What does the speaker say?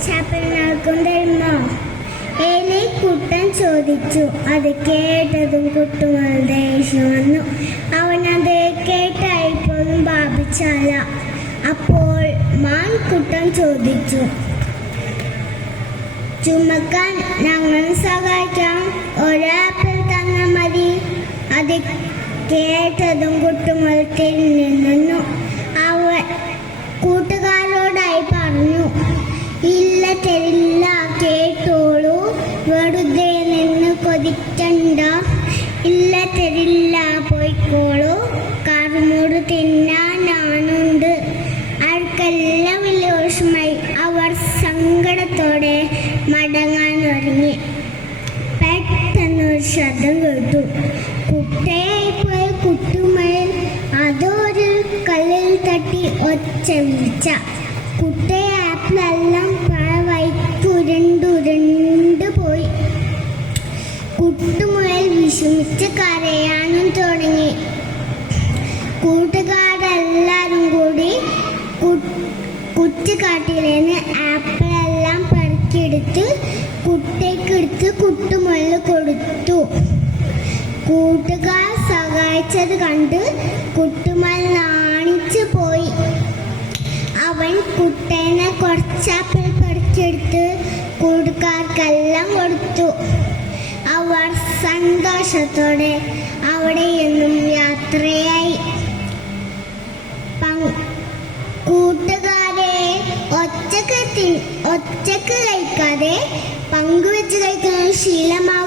കുറച്ചാപ്പിൾ നൽകും തരുമോ? എലിക്കുട്ടൻ ചോദിച്ചു. അത് കേട്ടതും കുട്ടുമുയൽ ദേഷ്യം വന്നു. അവനത് കേട്ടായിപ്പോലും ഭാവിച്ചല്ല. അപ്പോൾ മാൻകുട്ടൻ ചോദിച്ചു, ചുമക്കാൻ ഞങ്ങൾ സഹായിക്കാം, ഒരാപ്പിൾ തന്നാൽ മതി. അത് കേട്ടതും കുട്ടുമുയൽ തിരിഞ്ഞു നിന്നു. അവൻ കൂട്ടുകാരോടായി പറഞ്ഞു, ഇല്ല തരില്ല, കേട്ടോളൂ, വെറുതെ നിന്ന് കൊതിക്കണ്ട. ഇല്ല തരില്ല, പോയിക്കോളൂ, കാർമൂട് തിന്നാൻ ഞാനുണ്ട്. അവർക്കെല്ലാം വലിയ വിഷമായി. അവർ സങ്കടത്തോടെ മടങ്ങാൻ ഒരുങ്ങി. പെട്ടെന്നൊരു ശബ്ദം കേട്ടു. കുട്ടയായിപ്പോയ കുട്ടുമുയൽ അതൊരു കല്ലിൽ തട്ടി ഒച്ച വിളിച്ച. കുട്ടയെ ആപ്പിളെല്ലാം പല വൈക്കുരുണ്ടുരുണ്ട് പോയി. കുട്ടുമുയൽ വിഷമിച്ച് കരയാനും തുടങ്ങി. കൂട്ടുകാരെല്ലാരും കൂടി കുറ്റിക്കാട്ടിലേന്ന് ആപ്പിളെല്ലാം പെറുക്കിയെടുത്ത് കുട്ടയ്ക്കെടുത്ത് കുട്ടുമുയൽ കൊടുത്തു. കൂട്ടുകാർ സഹായിച്ചത് കണ്ട് കുട്ടുമുയൽ നാണിച്ചു പോയി. അവൻ കുട്ടേനെ കുറച്ചാപ്പിൾ പറിച്ചെടുത്ത് കൂട്ടുകാർക്കെല്ലാം കൊടുത്തു. അവർ സന്തോഷത്തോടെ അവിടെ നിന്നും യാത്രയായി. കൂട്ടുകാരെ, ഒറ്റക്ക് കഴിക്കാതെ പങ്കുവെച്ച് കഴിക്കുന്ന ശീലമാണ്